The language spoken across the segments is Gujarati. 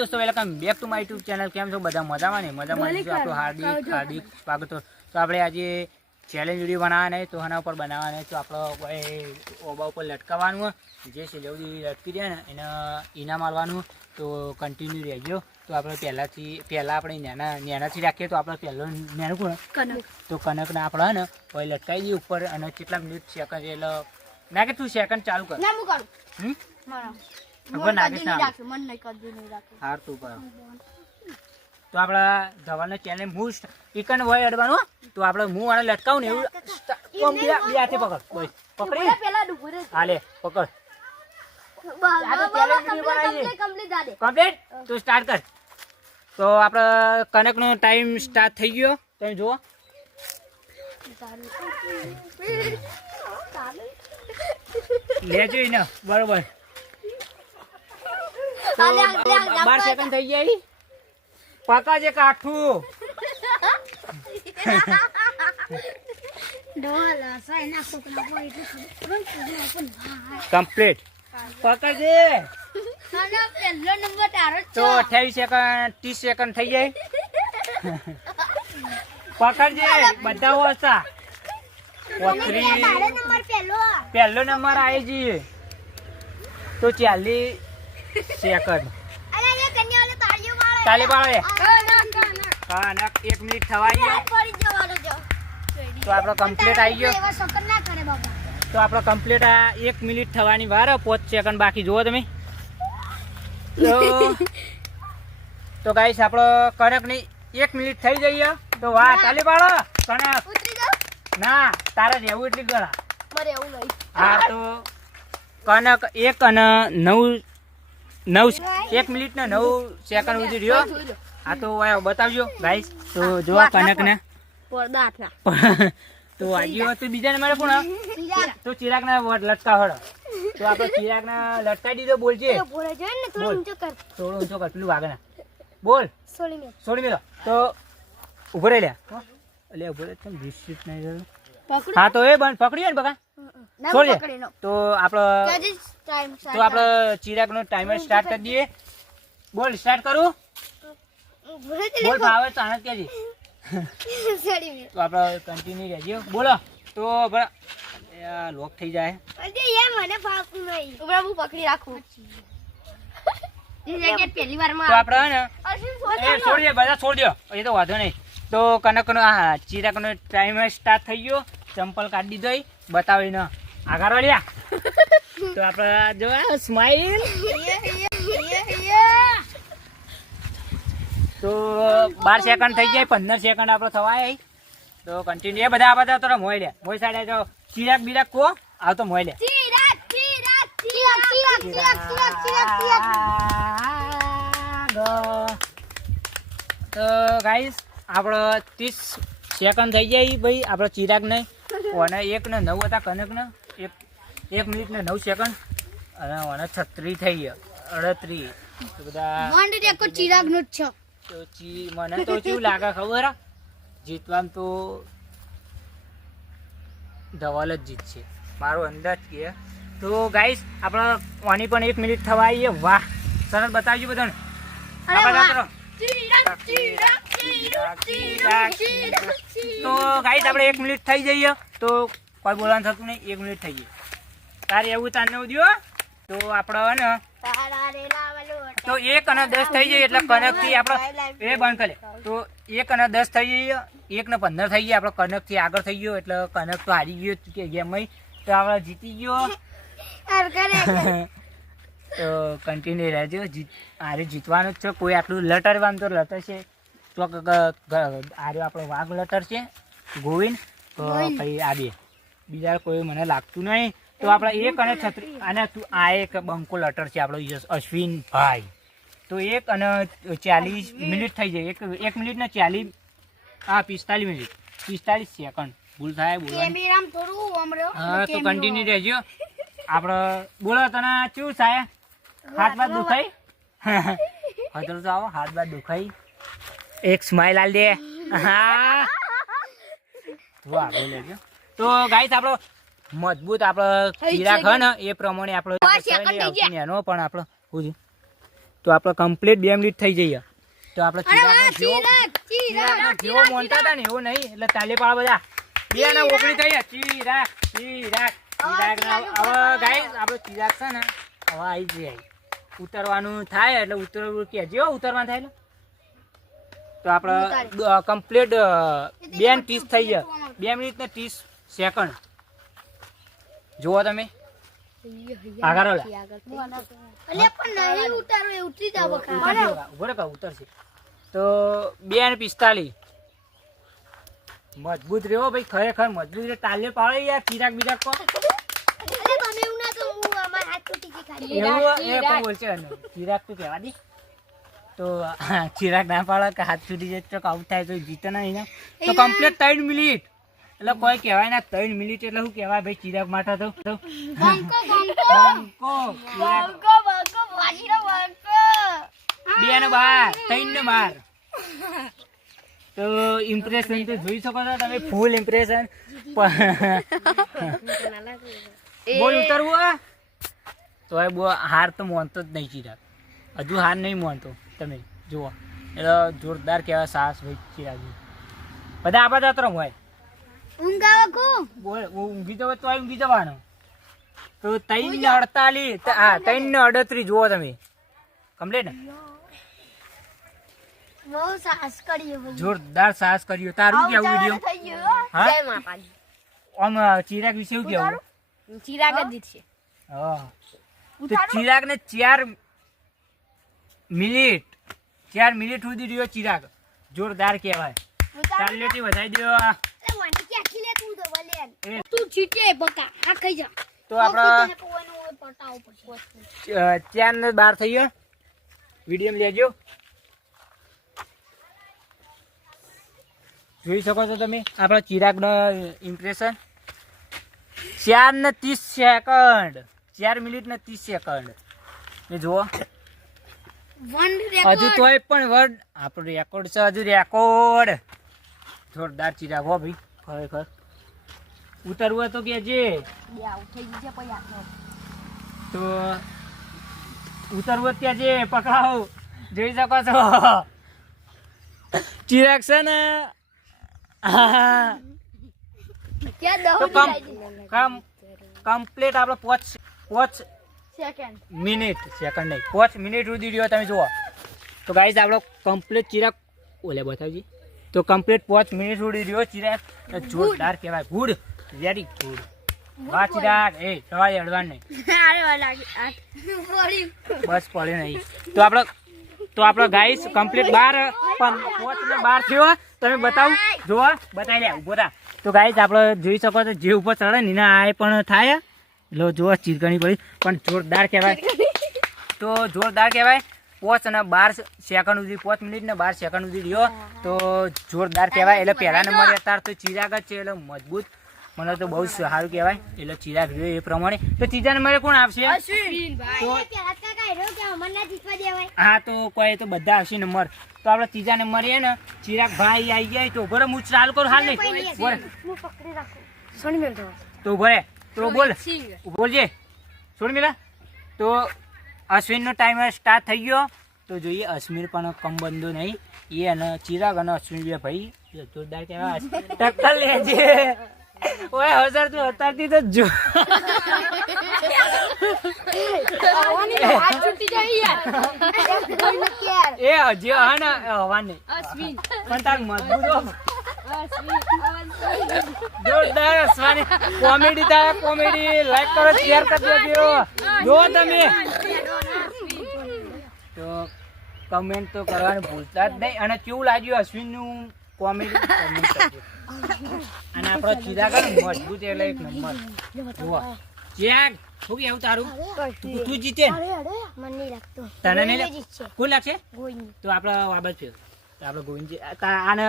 दोस्तों welcome back to my YouTube channel. કેમ છો બધા? મજામાં ને? મજામાં છો? આપણું હાર્દિક સ્વાગત। તો આપણે આજે ચેલેન્જ વિડીયો બનાવવાના તો આના ઉપર બનાવવાના તો આપણે ઓબા ઉપર લટકાવવાનું જે છે જલ્દી લટકી જાય ને એને ઇનામ આલવાનું। તો કન્ટિન્યુ રહેજો। તો આપણે પહેલાં આપણે નેનાથી રાખીએ તો આપણે પહેલું નેનું કોણ કનક, તો કનકને આપણે ને પછી લટકાવી દઈએ ઉપર અને કેટલા મિનિટ સેકન્ડ એટલે ના કે તું સેકન્ડ ચાલુ કર ના હું કરું હાર તું કરો। તો આપણા ધવલને ચેલેન્જ હું ચિકન હોય અડવાનું તો આપણે હું આને લટકાવું ને એવું બે હાથે પકડ બસ પકડી હાલે પકડ કમ્પ્લીટ તો સ્ટાર્ટ કર। તો આપણે કનકનો ટાઈમ સ્ટાર્ટ થઈ ગયો તમે જુઓ। લેજો એને બરોબર 12 સેકન્ડ થઈ જાય પકાજે કાઠું કમ્પ્લીટ પકાજે તો 28 સેકન્ડ 30 સેકન્ડ થઈ જાય પકડજે બધા ઓછા પહેલો નંબર આવી જઈએ તો 40 સેકન્ડ તાલી પાડે હા 1 મિનિટ થવાય તો આપણો કમ્પ્લીટ આવી ગયો। તો આપણો કમ્પ્લીટ આ 1 મિનિટ થવાની વાર 5 સેકન્ડ બાકી જુઓ તમે। તો ગાઈસ આપણો કનકની 1 મિનિટ થઈ જઈએ તો વાહ તાલી પાડો કનક ના તારે રહેવું એટલી ગળા હા તો કનક 1 અને 1 મિનિટ ને 9 સેકન્ડ સુધી રહ્યો। હા તો બતાવજો ગાઈસ। તો જો કનક ને તો આવ્યો તો બીજા નંબરે કોણ તો ચિરાગ ના લટકાવડો તો આપણે ચિરાગ ના લટકાવી દીધો બોલજે થોડો ઊંચો કર પેલું વાગે ના બોલ છોડી મેલો તો ઉભો રહી લે ઉભો રહે કેમ ડિસ્ટ્રિક્ટ નહીં હા તો એ બંધ પકડ્યો ને બકા છોડી તો આપણે ચિરાગ નો ટાઈમર સ્ટાર્ટ કરી દઈએ। બોલ સ્ટાર્ટ કરું બોલ ભાવે તો આનંદ કેજી તો આપણે કન્ટિન્યુ રહેજો બોલો તો લોક થઈ જાય પકડી રાખું તો આપણે છોડી બધા છોડી દો એ તો વાંધો નહીં। તો કનકનો હા ચિરાગનો ટાઈમર સ્ટાર્ટ થઈ ગયો ચંપલ કાઢી દીધો બતાવીને આગળ વળ્યા તો આપણે જો સ્માઈલ તો 12 સેકન્ડ થઈ જાય 15 સેકન્ડ આપણે થવાય તો કન્ટિન્યુ એ બધા તો મોય લે મોય સાઈડ જો ચિરાગ બિરાગ કો આવ તો મોય લે તો ગાઈસ આપણો 30 સેકન્ડ થઈ જાય ભાઈ આપણો ચિરાગ ને અને 1 ને 9 હતા કનક ને 1 મિનિટ ને 9 સેકન્ડ અને 36 થઈ ગયા 38 તો બધા ચિરાગ નો જ તો મને તો કેવું લાગે ખબર જીતવામાં તો ધવલ જ જીતશે મારો અંદાજ કે। તો ગાઈસ આપણે આની પણ 1 મિનિટ થવા આવીએ વાહ સરસ બતાવજો બધાને તો ગાઈસ આપણે 1 મિનિટ થઈ જઈએ તો કોઈ બોલવાનું થતું નહીં 1 મિનિટ થઈ ગઈ તારે એવું તાર નવ દો તો આપણે ને તો 1 અને 10 થઈ જાય એટલે કનક થી આપણે એ બંધ કરે તો 1 અને 10 થઈ જાય 1 ને 15 થઈ ગયા આપણે કનક થી આગળ થઈ ગયો એટલે કનક તો હારી ગયો કે ગેમ તો આપણે જીતી ગયો તો કન્ટિન્યુ રહેજો આરે જીતવાનું જ છે કોઈ આટલું લટરવાનું તો લટરશે તો આરે આપણો વાઘ લટર છે ગોવિંદ તો પછી આ બીજા કોઈ મને લાગતું નહીં તો આપણે 1 અને 36 અને આ એક બંકો લટર છે આપણો અશ્વિન ભાઈ તો 1 અને 40 મિનિટ થઈ જાય 1 મિનિટ ને 40 હા 45 મિનિટ 45 સેકન્ડ ભૂલ થાય બોલવાની હા તો કન્ટિન્યુ રહેજો આપણે બોલો તને શું થાય હાથ બાદ દુખાઈ હજર તો આવો હાથ બાદ દુખાઈ એક સ્માઈલ આલ દે હા વાહ બોલે તો ગાઈસ આપણો મજબૂત આપણો ચિરાગ હે ને એ પ્રમાણે આપણો એનો પણ આપણો તો આપણે કમ્પ્લીટ 2 મિનિટ થઈ જઈએ. તો આપણે ચિરાગનો જેવો મોનતા હતા ને એવો નહીં, એટલે તાલી પાડો બધા 2 ને 19 થઈ ગયા. ચિરાગ હવે ગાઈસ આપણો ચિરાગ છે ને હવે આવી જાય, ઉતરવાનું થાય એટલે ઉતરવું કે જેવો ઉતરવાનું થાય ને તો આપણે કમ્પ્લીટ 2 ને 30 થઈ ગયા. 2 મિનિટ ને 30 સેકન્ડ જુઓ તમે આગળ ઉતરશે તો 2 ને 45 મજબૂત રહ્યો ભાઈ, ખરેખર મજબૂત રે. તાલે પાડે યાર ચિરાગ બીરાગ કો ચિરાગ તું કહેવા દે તો ચિરાગ ના પાડે કે હાથ છૂટી જાય તો આઉટ થાય તો જીતે નહીં. તો કમ્પ્લીટ 3 મિનિટ એટલે કોઈ કહેવાય ના 3 મિનિટ એટલે શું કહેવાય ભાઈ ચિરાગ માટે તો 2 ને 12 3 ને 12 તો ઇમ્પ્રેશન તો જોઈ શકો છો તમે, ફૂલ ઇમ્પ્રેશન. બોલ ઉતરવું તો હાર તો માનતો જ નહીં ચિરાગ, હજુ હાર નહીં માનતો. તમે જુઓ એટલે જોરદાર કહેવાય સાહસ ભાઈ ચિરાગ. બધા આપણા જાત્ર હોય બોલ ઊંઘી જવો તો ઊંઘી જવાનો. તો 3 ને 48 હા 3 ને 38 જુઓ તમે કમ્પ્લીટ ને. જોરદાર સાહસ કર્યો. તારું કેવું વિડિયો? હા આમ ચિરાગ વિશે શું કેવું? ચિરાગ જ જીતશે. હા તો ચિરાગ ને 4 મિનિટ સુધી રહ્યો ચિરાગ, જોરદાર કહેવાય. તાલીઓથી વધાઈ દો. તો આપણે 4 ને 12 થઈ ગયો. વિડીયો લેજો, જોઈ શકો છો તમે આપણા ચિરાગનો ઇમ્પ્રેશન. 4 ને 30 સેકન્ડ 4 મિનિટ ને 30 સેકન્ડ ને જુઓ હજુ તોય પણ વર્ડ આપણો રેકોર્ડ છે, હજુ રેકોર્ડ. જોરદાર ચિરાગ હો ભાઈ, ખરેખર. ઉતરવું તો કે જે તો ઉતરવું ત્યાં જે પકડાવો, જોઈ શકો છો ચિરાગ છે ને. કમ્પ્લીટ આપણે 5 મિનિટ સેકન્ડ નહીં 5 મિનિટ સુધી રહ્યો તમે જુઓ. તો ગાઈસ આપણો કમ્પ્લીટ ચિરાગ ઓલે બતાવજી. તો કમ્પ્લીટ 5 મિનિટ સુધી રહ્યો ચિરાગ, જોરદાર કહેવાય. Good, very good. વાહ ચિરાગ. એ સવારે અડવાન નહીં બસ પડે નહીં. તો આપણો ગાઈસ કમ્પ્લીટ 5 ને 12 થયો. તમે બતાવો જોવા બતાવી લે ઉભો થા. તો ગાઈસ આપણે જોઈ શકો છો જે ઉપર ચડે ને એના આ પણ થાય એટલે જોવા ચીરકણી પડી પણ જોરદાર કહેવાય. તો જોરદાર કહેવાય. 5 અને 12 સેકન્ડ સુધી 5 મિનિટ ને 12 સેકન્ડ સુધી રહ્યો તો જોરદાર કહેવાય. એટલે પહેલા નંબરે અત્યારે તો ચિરાગ જ છે, એટલે મજબૂત. મને તો બહુ સારું કહેવાય. એટલે ચિરાગ રહ્યો એ પ્રમાણે. તો ત્રીજા નંબરે કોણ આવશે? હા તો કોઈ તો બધા આવશે નંબર. તો આપણે ત્રીજા નંબરે ને ચિરાગ ભાઈ આવી જાય. તો બરાબર હું ચાલુ કરું હાલ નહીં તો ભરે તો બોલ બોલજે છોડ મિલા. તો અશ્વિનનો ટાઈમ સ્ટાર્ટ થઈ ગયો. તો જોઈએ અશ્વિન પણ કમ બંધો નહીં, એ અને ચિરાગ અને અશ્વિન બે ભાઈ જોરદાર કહેવાય. ટક્કર લેજે ઓય હજાર તું અત્યારથી તો જો એ હજી હા ને હવા નહીં પણ તાર મજબૂત જોરદાર અશ્વાની કોમેડી થાય. કોમેડી લાઈક કરો, શેર કરી દેજો. જો તમે તો કમેન્ટ તો કરવાનું ભૂલતા જ નહીં. અને કેવું લાગ્યું અશ્વિનનું કોમેડી કમેન્ટ કરજો. અને આપણો ચિરાગ મજબૂત એટલે એક નંબર. જુઓ ચિરાગ શું કેવું તારું? તું જીતે તને નહીં કોણ લાગશે? તો આપણે બાબત છે આપણે ગોવિંદજી આને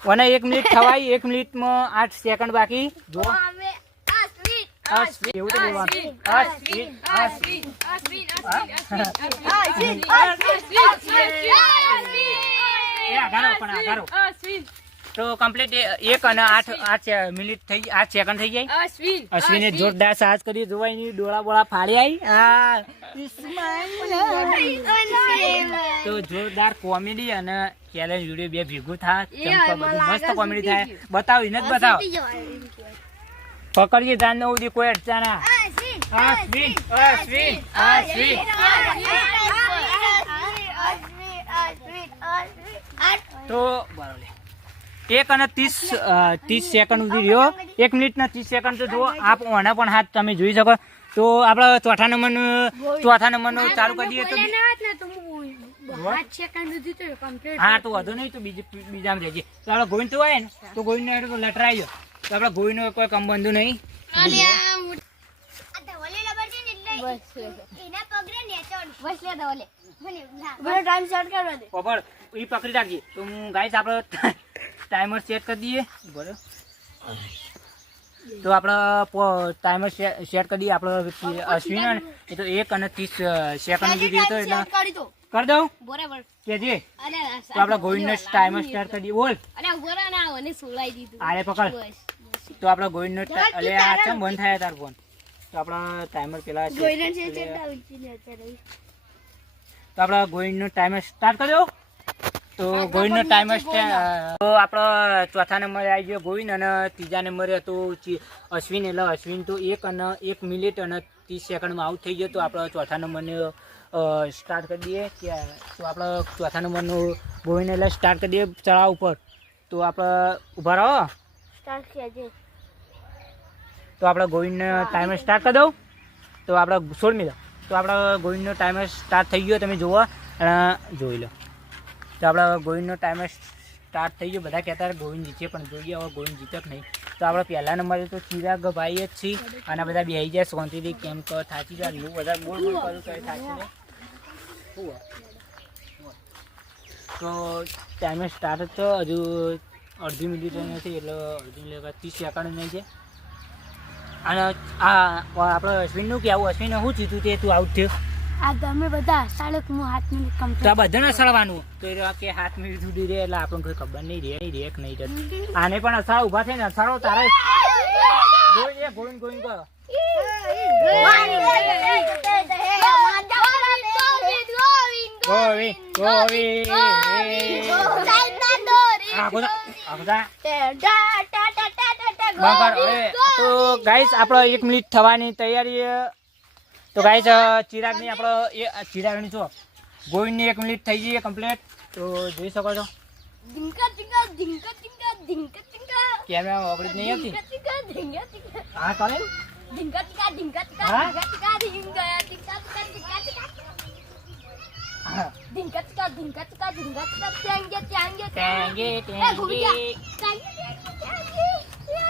1 મિનિટ થવાય. 1 મિનિટમાં 8 સેકન્ડ બાકી. જો એવું તો બોલવાનું. આગારો તો કમ્પ્લીટ 1 અને 8 મિનિટ થઈ 8 સેકન્ડ થઈ જાય. અશ્વિને જોરદાર સાહસ કરી, જોવાય નહીં, ડોળા બોળા ફાડી આવી. તો જોરદાર કોમેડી અને ચેલેન્જ વિડીયો બે ભેગું થાય, બધું મસ્ત કોમેડી થાય. બતાવ, એને જ બતાવ. પકડીએ જાન ઉધી કોઈ અડચા ના. અશ્વિન અશ્વિન અશ્વિન તો બરોબર 1 અને 30 સેકન્ડ સુધી રહ્યો. 1 મિનિટ ના 30 સેકન્ડ તો જુઓ આપ. ઓના પણ હાથ તમે જોઈ શકો. તો આપણે ચોથા નંબરનું ચાલુ કરી દઈએ. તો હા તો વધુ નહીં, તો બીજામાં રહેજે. તો આપણે ગોવિંદ તો આવે ને, તો ગોવિંદ લટરાઈ ગયો. તો આપણે ગોવિંદ કોઈ કમ બંધુ નહીં. પકડી રાખજે. તો હું ગાઈસ આપણે ટાઈમર સેટ કરી દઈએ. બરોબર, તો આપણે ટાઈમર સેટ કરી દઈએ. આપણે અશ્વિન એ તો 1 અને 30 સેકન્ડ સુધી તો એટલે કરી દઉં બરાબર કેજે. તો આપણે ગોવિંદને ટાઈમર સ્ટાર્ટ કરી દઈએ. બોલ. અરે પકડ. તો આપણે ગોવિંદનો અલે આ કેમ બંધ થાય તાર ફોન? તો આપણા ટાઈમર પેલા તો આપણે ગોવિંદનો ટાઈમર સ્ટાર્ટ કરી દો. તો ગોવિંદનો ટાઈમર તો આપણો ચોથા નંબરે આવી ગયો ગોવિંદ અને ત્રીજા નંબરે હતું અશ્વિન. એટલે અશ્વિન તો 1 મિનિટ અને 30 સેકન્ડમાં આઉટ થઈ ગયો. તો આપણે ચોથા નંબરને સ્ટાર્ટ કરી દઈએ. તો આપણે ચોથા નંબરનું ગોવિંદ એટલે સ્ટાર્ટ કરી દઈએ ચડાવ ઉપર. તો આપણે ઊભા રહો. તો આપણે ગોવિંદનો ટાઈમર સ્ટાર્ટ કરી દઉં. તો આપણે 16 મિનિટ. તો આપણે ગોવિંદનો ટાઈમર સ્ટાર્ટ થઈ ગયો, તમે જુઓ અને જોઈ લો. તો આપણા ગોવિંદનો ટાઈમર સ્ટાર્ટ થઈ ગયો. બધા કહેતા ગોવિંદ જીતે, પણ જોઈએ હવે ગોવિંદ જીતે કે નહીં. તો આપણે પહેલા નંબરે તો ચિરાગ ભાઈ જ છીએ. અને બધા બેસી જાય શાંતિથી, કેમ કે થાચી જાય એવું બધા બોલ બોલ કરું તો થાચી જાય. તો ટાઈમર સ્ટાર્ટ તો હજુ અડધી મિનિટ નથી, એટલે અડધી મિનિટ 30 સેકન્ડ નહીં છે. અને આ આપણે અશ્વિનનું કહેવું, અશ્વિન શું જીતું તે તું આઉટ થયો? આ તમે બધા સાડક હું 7 મિનિટ તો કમ્પ્લીટ. આ બધાને સળવાનું. તો એ કે 7 મિનિટ સુધી રહે એટલે આપણને કોઈ ખબર નહીં રહે કે નહીં રહે. આને પણ અસાળ ઊભા થઈને અસાળો તારે ગોવિંદ કરો. તો ગાઈસ આપણો 1 મિનિટ થવાની તૈયારી. તો ગાઈસ ચિરાગની આપણો ચિરાગની છો ગોવિંદની 1 મિનિટ થઈ ગઈ કમ્પ્લીટ. તો જોઈ શકો છો કેમેરા ઓગળી જ નહીં હતી. હા ચાલે.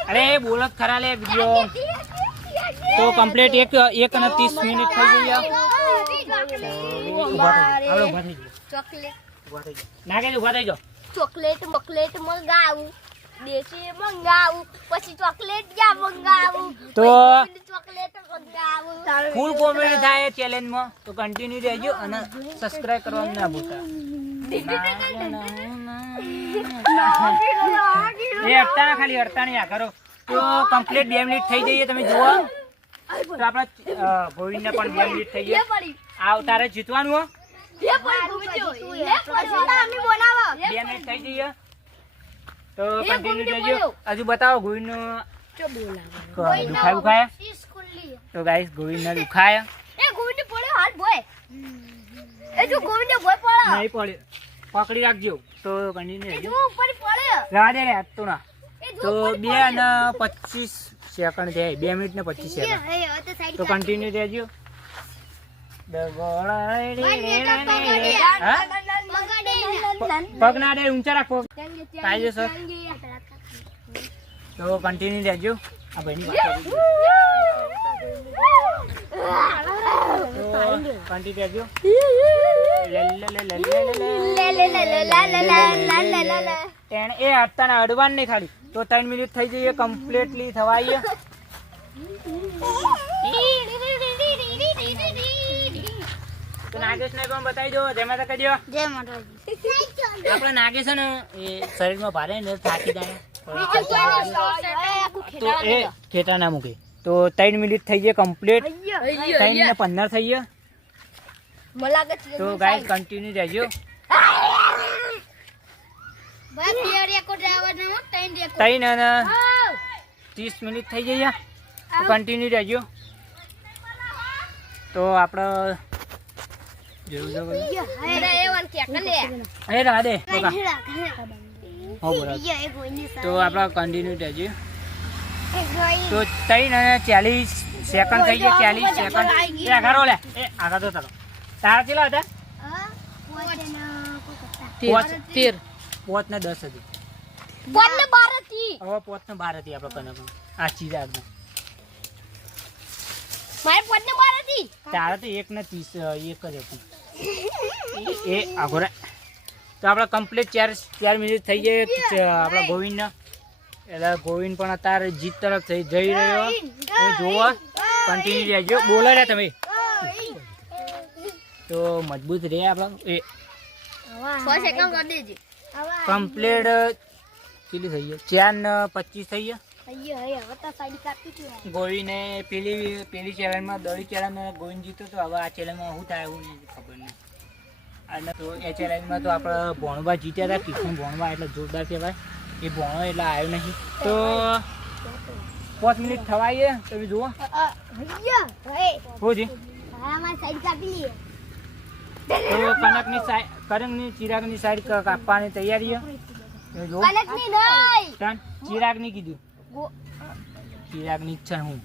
અરે બોલ જ ખરા લે વિડીયો. તો કમ્પ્લીટ 1 અને 30 મિનિટ થઈ ગઈ. ચોકલેટ મોકલેટ મંગાવું, દેશી મંગાવું, પછી ચોકલેટ ક્યાં મંગાવું, તો ચોકલેટ મંગાવું. ફૂલ કોમેડી થાય ચેલેન્જમાં. તો કન્ટિન્યુ રહેજો અને સબસ્ક્રાઇબ કરવાનું ના ભૂલતા. એ અડતા ના, ખાલી અડતા નહીં આ કરો. તો કમ્પ્લીટ 2 મિનિટ થઈ જઈએ, તમે જુઓ. તો આપણા ગોવિંદને પણ 2 મિનિટ થઈ ગઈ. આવ તારે જીતવાનું હો. 2 મિનિટ થઈ જઈએ. તો કન્ટિન્યુ રહેજો. હજુ બતાવો ગોવિંદનો દુખાયા. તો ગાઈસ ગોવિંદને દુખાયા નહીં પડે, પકડી રાખજો. તો કન્ટિન્યુ રહેજો. જવા દે રે હાથ તો ના. તો 2 અને 25 સેકન્ડ થાય. 2 મિનિટ ને 25 સેકન્ડ. તો કન્ટિન્યુ રહેજો. પગ ના દે, ઊંચા રાખો કાયદેસર. તો કન્ટિન્યુ રહેજો. આ ભાઈની વાત કન્ટિન્યુ રહેજો. એ હટતા અડવાન નહીં ખાલી. તો 3 મિનિટ થઈ જઈએ કમ્પ્લીટલી થવાય. તો નાગેશ ને પણ બતાવી દો. જય માતા કહી દો. જય માતાજી. આપણે નાગે છે ને એ શરીરમાં ભારે ને થાકી જાય તો એ ખેટા ના મૂકે તો 3 મિનિટ થઈ જાય કમ્પ્લીટ 3 ને 15 થઈ ગયા તો ગાઈસ કન્ટિન્યુ રહેજો ત્રણ અને 30 મિનિટ થઈ ગયા તો કન્ટિન્યુ રહેજો તો આપણે જોયું એ રાધે તો આપણે કન્ટિન્યુ રહેજો તો 3 અને 40 સેકન્ડ થઈ ગયા 40 સેકન્ડ એ આગળ લે એ આગળ તો તારો તારા કેટલા હતા 13 પોત ને 10 હતી હવે પોત ને 12 હતી આપણે કનક આ ચીજ તારા તો 1 ને 30 એક જ હતી એ આગળ તો આપણે કમ્પ્લીટ 4 મિનિટ થઈ જાય આપણા ગોવિંદના એટલે ગોવિંદ પણ અત્યારે જીત તરફ જઈ રહ્યો તમે જોવા કન્ટિન્યુ રહેજો બોલો રે તમે તો મજબૂત રહે આપણે એ કમ્પ્લીટ કેટલી થઈ ગયા 4 ને 25 થઈ ગયા ગોવિંદને પેલી ચેલેન્જમાં દળી ચેલેન્જમાં ગોવિંદ જીતો તો હવે આ ચેલેન્જમાં શું થાય એવું નહીં ખબર નહીં અને તો એ ચેલેન્જમાં તો આપણે ભોણવા જીત્યા હતા કિશન ભોણવા એટલે જોરદાર કહેવાય એ ભોણો એટલે આવ્યો નહીં તો 5 મિનિટ થવાય તમે જુઓ શું છે તો કનકની ચિરાગની સાઈડ કાપવાની તૈયારી તમે જુઓ ચિરાગની કીધું ચિરાગની ઈચ્છા હું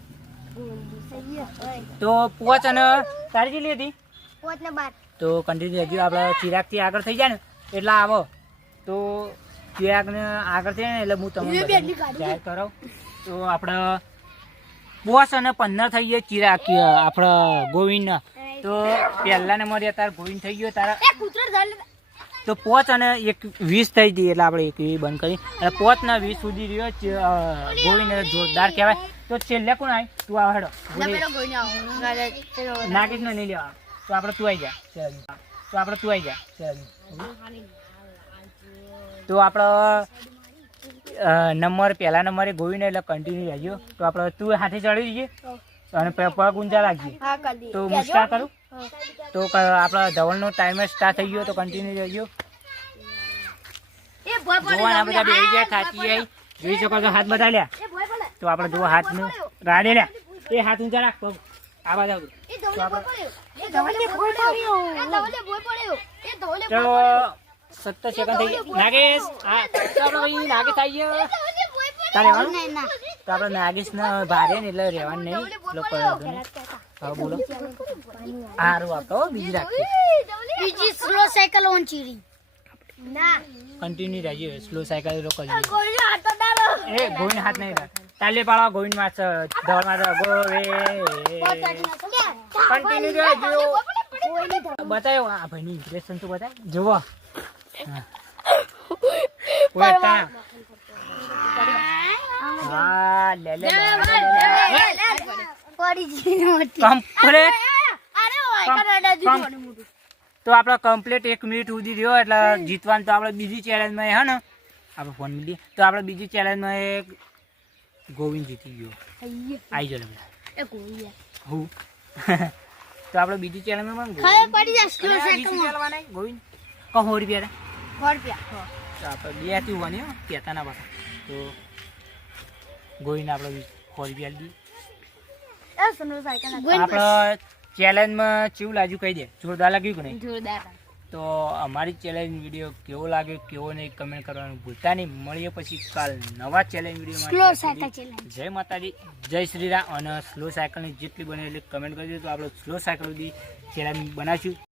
તો 5 અને તારી કેટલી હતી તો કન્ટિન્યુ હજુ આપણે ચિરાગથી આગળ થઈ જાય ને એટલે આવો તો ચિરાગને આગળ થઈ ને એટલે હું તમને જાહેર કરાવું તો આપણે 5 અને 15 થઈ ગયા ચિરાગ આપણે ગોવિંદ તો પહેલા નંબર તાર ગોવિંદ થઈ ગયો તારા તો 5 અને 20 થઈ ગઈ એટલે આપણે 21 બંધ કરી અને 5 ને 20 સુધી રહ્યો ગોવિંદ જોરદાર કહેવાય તો છેલ્લે કોણ આવી તું આવ હેડો નાગેશ ને નહીં લેવા તો આપણે તું આવી જા તો આપણે તું આવી જા તો આપણો નંબર પહેલા નંબરે ગોવિંદ એટલે કન્ટિન્યુ રહેજો તો આપણે તું હાથે ચડી જઈએ અને પગ ઊંચા રાખજે તો હું સ્ટાર્ટ કરું તો આપણા ધવલનો ટાઈમર સ્ટાર્ટ થઈ ગયો તો કન્ટિન્યુ રહેજો જોવાના બધા બેસી જાય થાકી જાય જોઈ શકો છો હાથ બધા લ્યા તો આપણે જો હાથનું રાડે લ્યા એ હાથ ઊંચા રાખ પગ આ બાજુ તો આપણે 17 સેકન્ડ થઈ ગયા નાગેશ હા તો આપણે નાગેશ આવી ગયો તારે રહેવાનું તો આપણે નાગેશ ને ભારે ને એટલે રહેવાનું નહીં લોકો હા બોલો સારું આપો બીજી રાખીએ slow cycle on Chiri continue રહેજો સ્લો સાયકલ લોકો એ ગોવિંદ હાથ નહીં રાખ તાલે પાડવા ગોવિંદ માં ધવલ માં કન્ટિન્યુ રહેજો બતાયો આ ભાઈની ઇમ્પ્રેશન તો બતાય જુઓ હા લે લે તો આપણે કમ્પ્લીટ 1 મિનિટ સુધી રહ્યો એટલે જીતવાનું તો આપણે બીજી ચેલેન્જમાં હે ને આપણે ફોન મિલીએ તો આપણે બીજી ચેલેન્જમાં ગોવિંદ જીતી ગયો આવી જાવ હું તો આપણે બીજી ચેલેન્જમાં ગોવિંદ કહો રૂપિયા તો આપણે બે હતી હોવાની કહેતા ના પાછા તો ગોવિંદ આપણે 100 રૂપિયા દઈએ આપણે ચેલેન્જમાં કેવું લાગ્યું કહી દે જોરદાર લાગ્યું કે નહીં જોરદાર તો અમારી ચેલેન્જ વિડીયો કેવો લાગ્યો કેવો નહીં કમેન્ટ કરવાનું ભૂલતા નહીં મળીએ પછી કાલ નવા ચેલેન્જ વિડીયોમાં જય માતાજી જય શ્રી રામ અને સ્લો સાયકલની જેટલી બને એટલી કમેન્ટ કરજો તો આપણે સ્લો સાયકલ સુધી ચેલેન્જ બનાવીશું